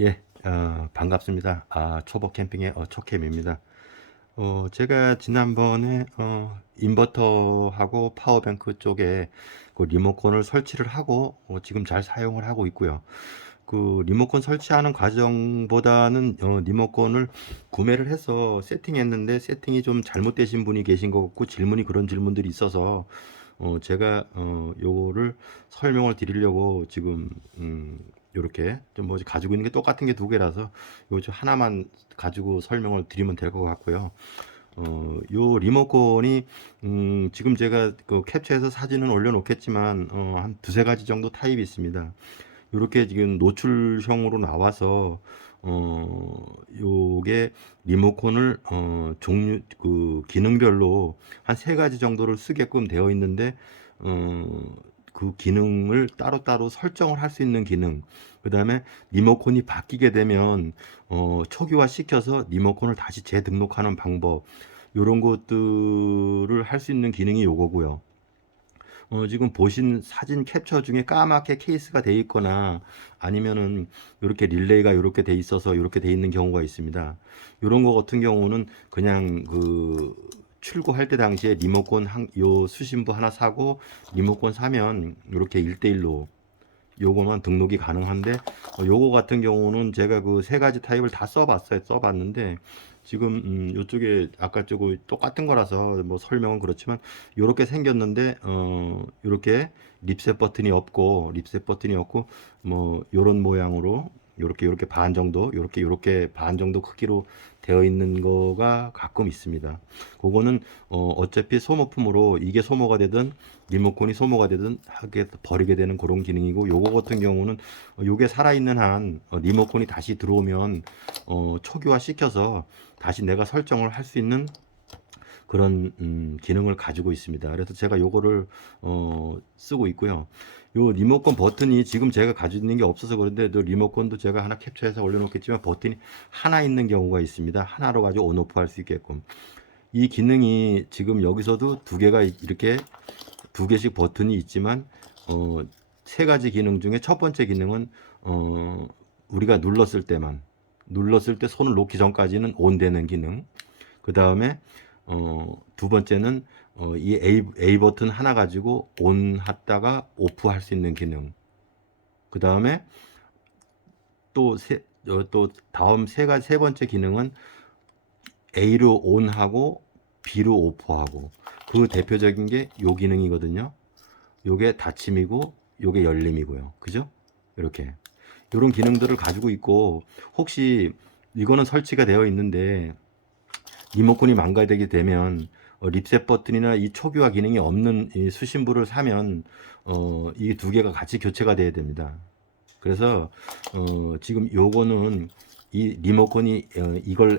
예, 반갑습니다. 초보 캠핑의 초캠입니다. 제가 지난번에 인버터하고 파워뱅크 쪽에 그 리모컨을 설치를 하고 지금 잘 사용을 하고 있고요. 그 리모컨 설치하는 과정보다는 리모컨을 구매를 해서 세팅했는데 세팅이 좀 잘못되신 분이 계신 것 같고 그런 질문들이 있어서 제가 요거를 설명을 드리려고 지금 요렇게 좀 뭐지 가지고 있는 게 똑같은 게 두 개라서 요 저 하나만 가지고 설명을 드리면 될 것 같고요. 요 리모컨이 지금 제가 그 캡처해서 사진은 올려놓겠지만 한 두세 가지 정도 타입이 있습니다. 요렇게 지금 노출형으로 나와서 요게 리모컨을 종류 그 기능별로 한 세 가지 정도를 쓰게끔 되어 있는데 그 기능을 따로따로 설정을 할 수 있는 기능, 그 다음에 리모컨이 바뀌게 되면 초기화 시켜서 리모컨을 다시 재등록하는 방법, 요런 것들을 할 수 있는 기능이 요거고요. 지금 보신 사진 캡처 중에 까맣게 케이스가 돼 있거나 아니면은 이렇게 릴레이가 이렇게 돼 있어서 이렇게 돼 있는 경우가 있습니다. 이런 거 같은 경우는 그냥 그 출고할 때 당시에 리모컨 요 수신부 하나 사고 리모컨 사면 이렇게 1대1로 요거만 등록이 가능한데 요거 같은 경우는 제가 그 세 가지 타입을 다 써봤는데 지금 요쪽에 아까 저거 똑같은 거라서 뭐 설명은 그렇지만 요렇게 생겼는데 요렇게 립셋 버튼이 없고 뭐 요런 모양으로 요렇게 반 정도 요렇게 반 정도 크기로 되어 있는 거가 가끔 있습니다. 그거는 어차피 소모품으로 이게 소모가 되든 리모컨이 소모가 되든 하게 버리게 되는 그런 기능이고, 요거 같은 경우는 요게 살아있는 한 리모컨이 다시 들어오면 초기화 시켜서 다시 내가 설정을 할 수 있는 그런 기능을 가지고 있습니다. 그래서 제가 요거를 쓰고 있고요. 요 리모컨 버튼이 지금 제가 가지고 있는 게 없어서 그런데 또 리모컨도 제가 하나 캡처해서 올려놓겠지만 버튼이 하나 있는 경우가 있습니다. 하나로 가지고 온오프 할 수 있게끔. 이 기능이 지금 여기서도 두 개가 이렇게 두 개씩 버튼이 있지만 세 가지 기능 중에 첫 번째 기능은 우리가 눌렀을 때 손을 놓기 전까지는 온 되는 기능. 그 다음에 두 번째는 이 A 버튼 하나 가지고 온 했다가 오프 할 수 있는 기능. 그 다음에 또 다음 세 번째 기능은 A로 온하고 B로 오프하고, 그 대표적인 게 요 기능이거든요. 요게 닫힘이고 요게 열림이고요. 그죠? 이렇게 이런 기능들을 가지고 있고, 혹시 이거는 설치가 되어 있는데 리모컨이 망가지게 되면 립셋 버튼이나 이 초기화 기능이 없는 이 수신부를 사면 이 두 개가 같이 교체가 돼야 됩니다. 그래서 지금 요거는 이 리모컨이 이걸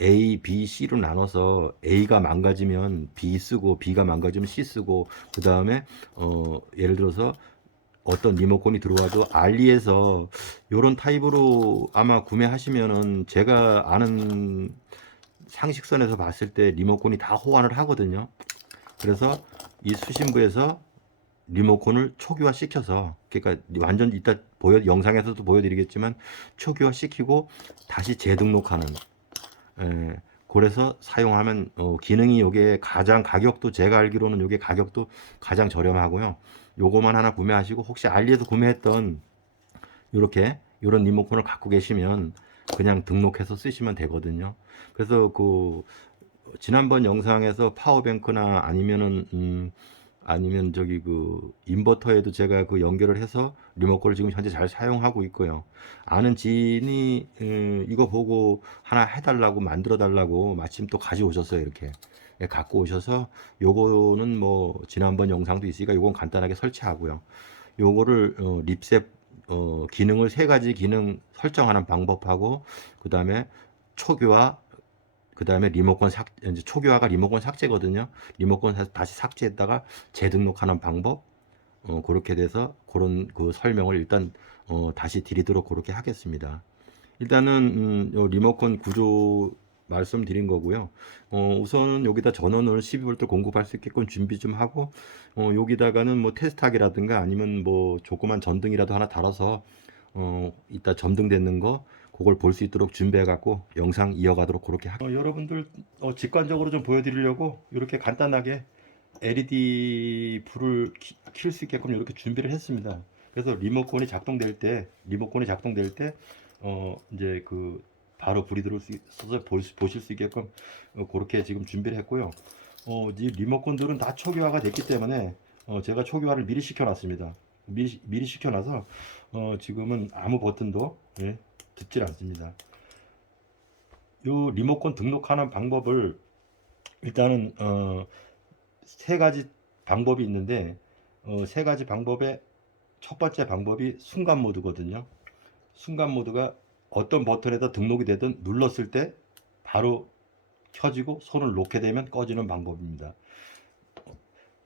A, B, C로 나눠서 A가 망가지면 B 쓰고 B가 망가지면 C 쓰고, 그 다음에 예를 들어서 어떤 리모컨이 들어와도 알리에서 요런 타입으로 아마 구매하시면은 제가 아는 상식선에서 봤을 때 리모컨이 다 호환을 하거든요. 그래서 이 수신부에서 리모컨을 초기화 시켜서, 그러니까 완전 이따 영상에서도 보여드리겠지만 초기화 시키고 다시 재등록하는, 그래서 사용하면 기능이 요게 가장 가격도, 제가 알기로는 요게 가격도 가장 저렴하고요. 요거만 하나 구매하시고 혹시 알리에서 구매했던 요렇게 요런 리모컨을 갖고 계시면 그냥 등록해서 쓰시면 되거든요. 그래서 그 지난번 영상에서 파워뱅크나 아니면 저기 그 인버터에도 제가 그 연결을 해서 리모컨을 지금 현재 잘 사용하고 있고요. 아는 지인이 이거 보고 하나 해달라고 만들어 달라고 마침 또 가져오셨어요. 이렇게 갖고 오셔서 요거는 뭐 지난번 영상도 있으니까 요건 간단하게 설치하고요. 요거를 립셋 기능을 세 가지 기능 설정하는 방법하고, 그 다음에 초기화, 그 다음에 이제 초기화가 리모컨 삭제거든요. 리모컨 다시 삭제했다가 재등록하는 방법, 그렇게 돼서 그런 그 설명을 일단 다시 드리도록 그렇게 하겠습니다. 일단은 요 리모컨 구조 말씀드린 거고요. 우선은 여기다 전원을 12V 공급할 수 있게끔 준비 좀 하고, 여기다가는 뭐 테스트하기라든가 아니면 뭐 조그만 전등이라도 하나 달아서 이따 점등되는 거 그걸 볼 수 있도록 준비해 갖고 영상 이어가도록 그렇게 여러분들 직관적으로 좀 보여드리려고 이렇게 간단하게 LED 불을 킬 수 있게끔 이렇게 준비를 했습니다. 그래서 리모컨이 작동될 때 이제 그 바로 불이 들어올 수 있어서 보실 수 있게끔 그렇게 지금 준비를 했고요. 이 리모컨들은 다 초기화가 됐기 때문에 제가 초기화를 미리 시켜놨습니다. 미리 시켜놔서 지금은 아무 버튼도 듣질 않습니다. 요 리모컨 등록하는 방법을 일단은 세 가지 방법이 있는데 세 가지 방법의 첫 번째 방법이 순간 모드거든요. 순간 모드가 어떤 버튼에다 등록이 되든 눌렀을 때 바로 켜지고 손을 놓게 되면 꺼지는 방법입니다.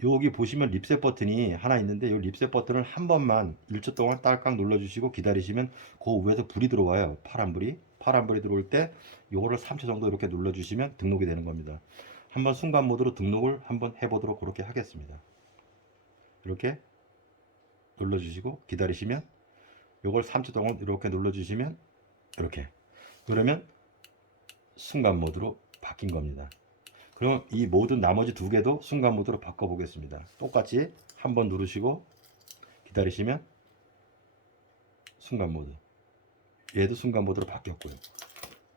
여기 보시면 립셋 버튼이 하나 있는데 이 립셋 버튼을 한 번만 1초 동안 딸깍 눌러주시고 기다리시면 그 위에서 불이 들어와요. 파란불이 들어올 때 요거를 3초 정도 이렇게 눌러주시면 등록이 되는 겁니다. 한번 순간 모드로 등록을 한번 해보도록 그렇게 하겠습니다. 이렇게 눌러주시고 기다리시면 요걸 3초 동안 이렇게 눌러주시면 이렇게 그러면 순간 모드로 바뀐 겁니다. 그럼 이 모든 나머지 두 개도 순간 모드로 바꿔 보겠습니다. 똑같이 한번 누르시고 기다리시면 순간 모드, 얘도 순간 모드로 바뀌었고요.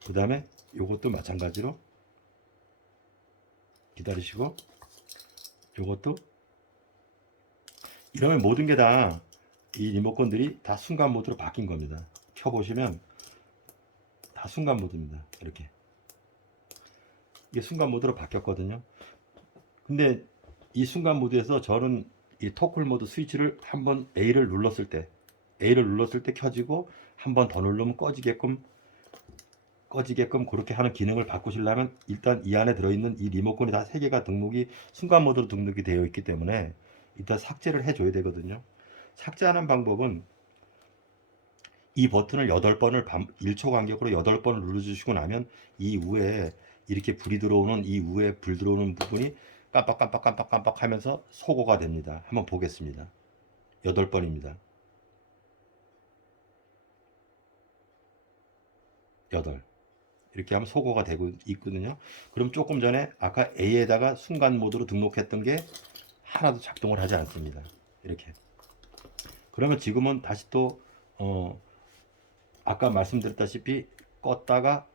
그 다음에 요것도 마찬가지로 기다리시고 요것도 이러면 모든 게 다 이 리모컨들이 다 순간 모드로 바뀐 겁니다. 켜보시면 다 순간 모드입니다. 이렇게 이게 순간 모드로 바뀌었거든요. 근데 이 순간 모드에서 저는 이 토클 모드 스위치를 한번 A를 눌렀을 때 켜지고 한번 더 누르면 꺼지게끔 그렇게 하는 기능을 바꾸시려면 일단 이 안에 들어있는 이 리모컨이 다 3개가 등록이 순간 모드로 등록이 되어 있기 때문에 일단 삭제를 해줘야 되거든요. 삭제하는 방법은 이 버튼을 8번을 1초 간격으로 8번을 눌러주시고 나면 이 위에 이렇게 불이 들어오는 이 위에 불 들어오는 부분이 깜빡 하면서 소거가 됩니다. 한번 보겠습니다. 8번입니다. 8 이렇게 하면 소거가 되고 있거든요. 그럼 조금 전에 아까 A에다가 순간 모드로 등록했던 게 하나도 작동을 하지 않습니다. 이렇게 그러면 지금은 다시 또 아까 말씀드렸다시피 껐다가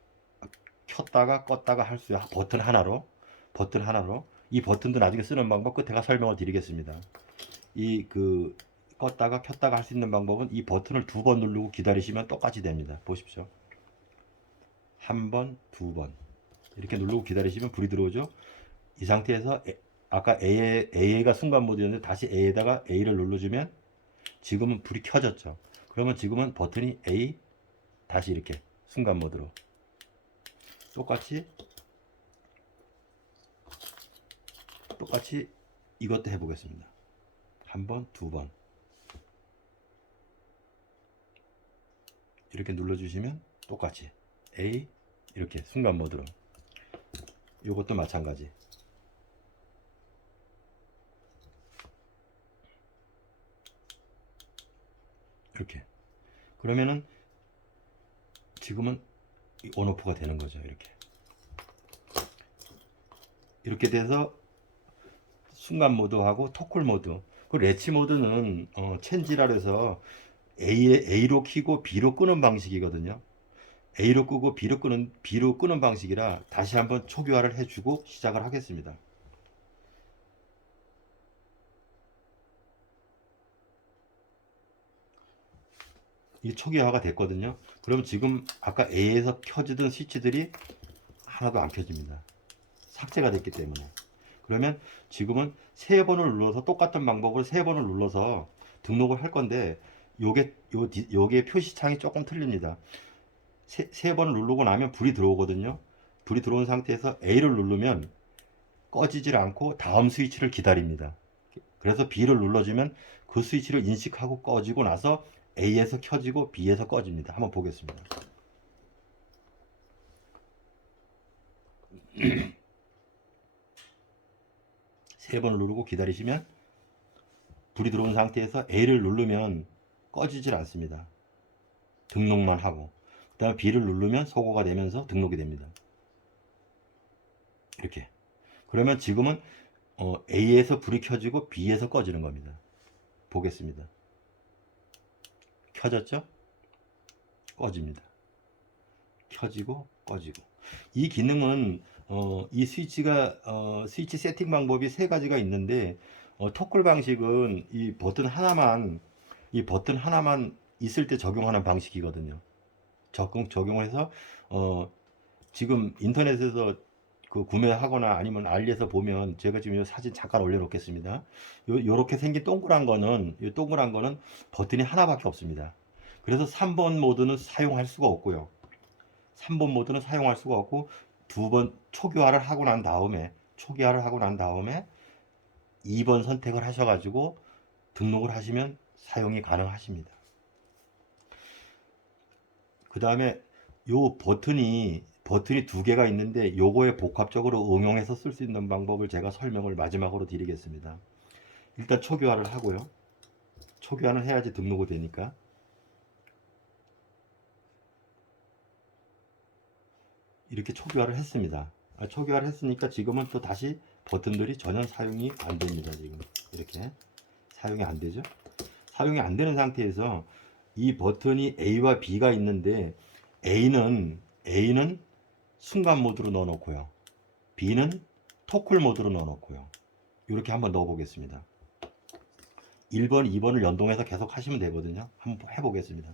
켰다가 할 수 있어요. 버튼 하나로 이 버튼도 나중에 쓰는 방법 끝에가 설명을 드리겠습니다. 이 그 껐다가 켰다가 할 수 있는 방법은 이 버튼을 2번 누르고 기다리시면 똑같이 됩니다. 보십시오. 한 번, 2번 이렇게 누르고 기다리시면 불이 들어오죠. 이 상태에서 아까 A가 순간 모드였는데 다시 A에다가 A를 눌러주면 지금은 불이 켜졌죠. 그러면 지금은 버튼이 A 다시 이렇게 순간 모드로 똑같이 이것도 해보겠습니다. 한 번, 2번 이렇게 눌러주시면 똑같이 A 이렇게 순간 모드로 이것도 마찬가지 이렇게 그러면은 지금은 온오프가 되는 거죠. 이렇게 돼서 순간 모드하고 토클 모드 그 레치 모드는 체인지라 해서 A로 키고 B로 끄는 방식이거든요. A로 끄고 B로 끄는 방식이라 다시 한번 초기화를 해주고 시작을 하겠습니다. 이 초기화가 됐거든요. 그럼 지금 아까 A에서 켜지던 스위치들이 하나도 안 켜집니다. 삭제가 됐기 때문에. 그러면 지금은 3번을 눌러서 똑같은 방법으로 3번을 눌러서 등록을 할 건데 요게 표시창이 조금 틀립니다. 세 번을 누르고 나면 불이 들어오거든요. 불이 들어온 상태에서 A를 누르면 꺼지질 않고 다음 스위치를 기다립니다. 그래서 B를 눌러주면 그 스위치를 인식하고 꺼지고 나서 A에서 켜지고 B에서 꺼집니다. 한번 보겠습니다. 세 번을 누르고 기다리시면 불이 들어온 상태에서 A를 누르면 꺼지질 않습니다. 등록만 하고, 그 다음에 B를 누르면 소거가 되면서 등록이 됩니다. 이렇게. 그러면 지금은 A에서 불이 켜지고 B에서 꺼지는 겁니다. 보겠습니다. 켜졌죠? 꺼집니다. 켜지고 꺼지고. 이 기능은 이 스위치 세팅 방법이 세 가지가 있는데, 토클 방식은 이 버튼 하나만 있을 때 적용하는 방식이거든요. 적용을 해서 지금 인터넷에서 그 구매하거나 아니면 알리에서 보면, 제가 지금 이 사진 잠깐 올려놓겠습니다. 요렇게 생긴 동그란 거는 버튼이 하나밖에 없습니다. 그래서 3번 모드는 사용할 수가 없고요. 3번 모드는 사용할 수가 없고, 두 번 초기화를 하고 난 다음에 2번 선택을 하셔가지고 등록을 하시면 사용이 가능하십니다. 그 다음에 요 버튼이 두 개가 있는데, 요거에 복합적으로 응용해서 쓸 수 있는 방법을 제가 설명을 마지막으로 드리겠습니다. 일단 초기화를 하고요. 초기화는 해야지 등록이 되니까. 이렇게 초기화를 했습니다. 초기화를 했으니까 지금은 또 다시 버튼들이 전혀 사용이 안 됩니다. 지금 이렇게 사용이 안 되죠. 사용이 안 되는 상태에서 이 버튼이 A와 B가 있는데, A는 순간 모드로 넣어 놓고요. B는 토클 모드로 넣어 놓고요. 이렇게 한번 넣어 보겠습니다. 1번, 2번을 연동해서 계속 하시면 되거든요. 한번 해 보겠습니다.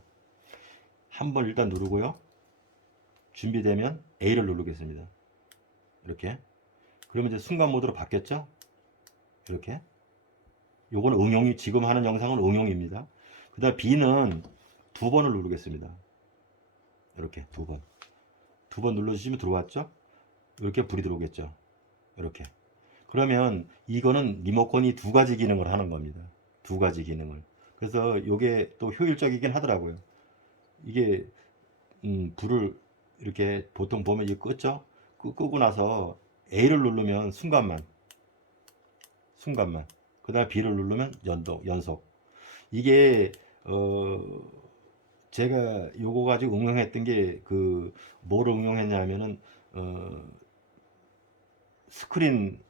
한번 일단 누르고요. 준비되면 A를 누르겠습니다. 이렇게. 그러면 이제 순간 모드로 바뀌었죠? 이렇게. 요거는 지금 하는 영상은 응용입니다. 그 다음 B는 두 번을 누르겠습니다. 이렇게 두 번. 두 번 눌러주시면 들어왔죠? 이렇게 불이 들어오겠죠? 이렇게. 그러면 이거는 리모컨이 두 가지 기능을 하는 겁니다. 두 가지 기능을. 그래서 이게 또 효율적이긴 하더라고요. 이게 불을 이렇게 보통 보면 이거 끄죠? 끄고 나서 A를 누르면 순간만. 그 다음에 B를 누르면 연속. 이게 제가 요거 가지고 응용했던 게, 뭐를 응용했냐면은 스크린,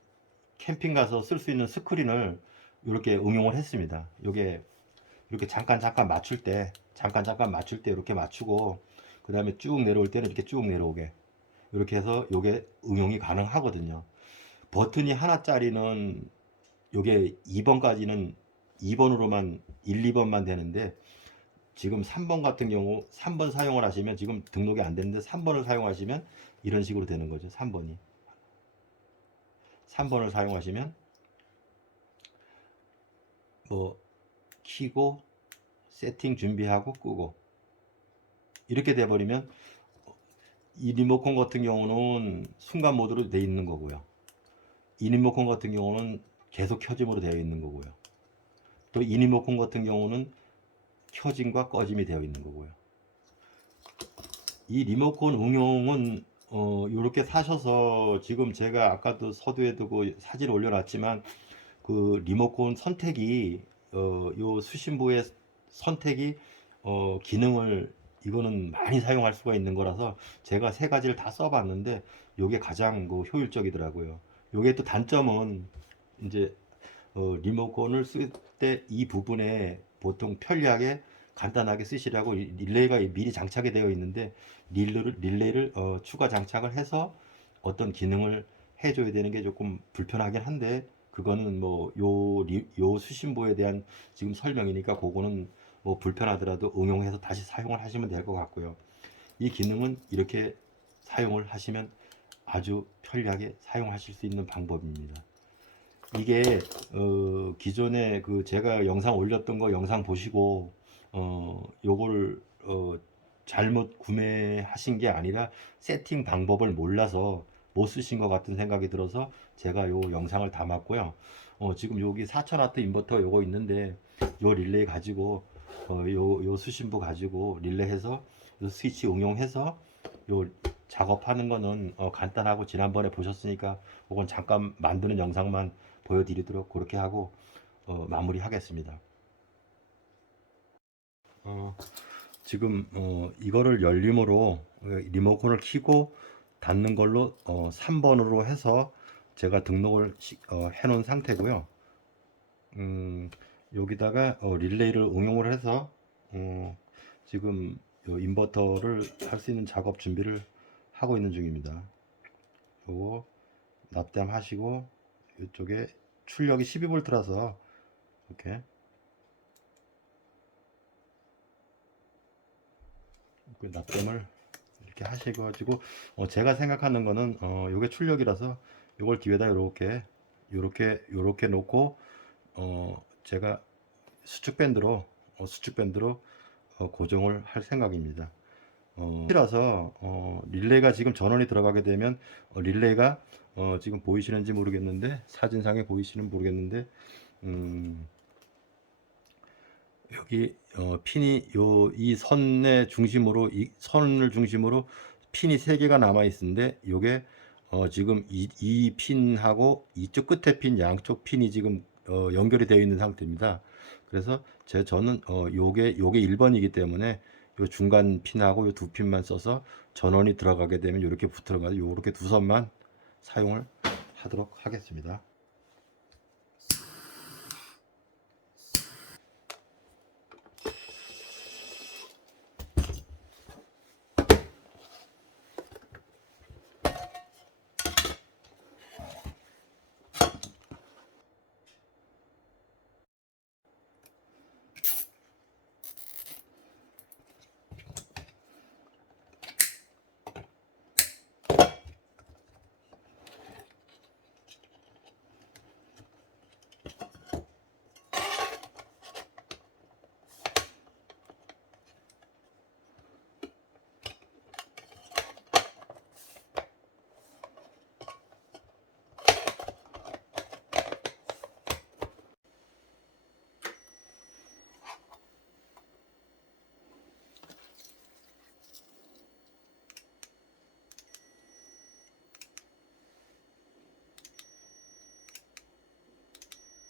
캠핑 가서 쓸 수 있는 스크린을 이렇게 응용을 했습니다. 요게 이렇게 잠깐 맞출 때 이렇게 맞추고, 그 다음에 쭉 내려올 때는 이렇게 쭉 내려오게, 이렇게 해서 요게 응용이 가능하거든요. 버튼이 하나짜리는 요게 2번까지는 2번으로만 1, 2번만 되는데, 지금 3번 같은 경우 3번 사용을 하시면, 지금 등록이 안 됐는데 3번을 사용하시면 이런 식으로 되는 거죠. 3번을 사용하시면 뭐 키고 세팅 준비하고 끄고 이렇게 돼 버리면, 이 리모컨 같은 경우는 순간 모드로 되어 있는 거고요. 이 리모컨 같은 경우는 계속 켜짐으로 되어 있는 거고요. 또 이 리모컨 같은 경우는 켜짐과 꺼짐이 되어 있는 거고요. 이 리모컨 응용은 이렇게 사셔서, 지금 제가 아까도 서두에 두고 사진 올려놨지만, 그 리모컨 선택이 요 수신부의 선택이 기능을, 이거는 많이 사용할 수가 있는 거라서 제가 세 가지를 다 써봤는데 요게 가장 효율적이더라고요. 요게 또 단점은, 이제 리모컨을 쓸 때 이 부분에 보통 편리하게 간단하게 쓰시라고 릴레이가 미리 장착이 되어 있는데, 릴레이를 추가 장착을 해서 어떤 기능을 해줘야 되는 게 조금 불편하긴 한데, 그거는 뭐 요 수신보에 대한 지금 설명이니까, 그거는 뭐 불편하더라도 응용해서 다시 사용을 하시면 될 것 같고요. 이 기능은 이렇게 사용을 하시면 아주 편리하게 사용하실 수 있는 방법입니다. 이게 기존에 제가 영상 올렸던 거 영상 보시고 요거를 잘못 구매하신 게 아니라, 세팅 방법을 몰라서 못 쓰신 것 같은 생각이 들어서 제가 요 영상을 담았고요. 지금 여기 4000W 인버터 요거 있는데, 요 릴레이 가지고 요 수신부 가지고 릴레이해서 요 스위치 응용해서 요 작업하는 거는 간단하고, 지난번에 보셨으니까 그건 잠깐 만드는 영상만 보여드리도록 그렇게 하고 마무리하겠습니다. 어, 지금 이거를 열림으로 리모컨을 켜고 닫는 걸로 3번으로 해서 제가 등록을 해 놓은 상태고요. 여기다가 릴레이를 응용을 해서 지금 요 인버터를 할 수 있는 작업 준비를 하고 있는 중입니다. 요거 납땜 하시고 이쪽에 출력이 12V라서 이렇게 그 납땜을 이렇게 하셔가지고 제가 생각하는 거는 요게 출력이라서 요걸 뒤에다 요렇게 놓고 제가 수축밴드로 고정을 할 생각입니다. 라서 릴레이가 지금 전원이 들어가게 되면 릴레이가 지금 보이시는지 모르겠는데 사진상에 보이시는 모르겠는데 여기 핀이 이 선의 중심으로 이 선을 중심으로 핀이 3개가 남아 있는데 요게 지금 이 핀하고 이쪽 끝에 핀 양쪽 핀이 지금 연결이 되어 있는 상태입니다. 그래서 저는 요게 1번이기 때문에 요 중간 핀하고 요 두 핀만 써서 전원이 들어가게 되면 이렇게 붙어가지고 요렇게 두 선만 사용을 하도록 하겠습니다.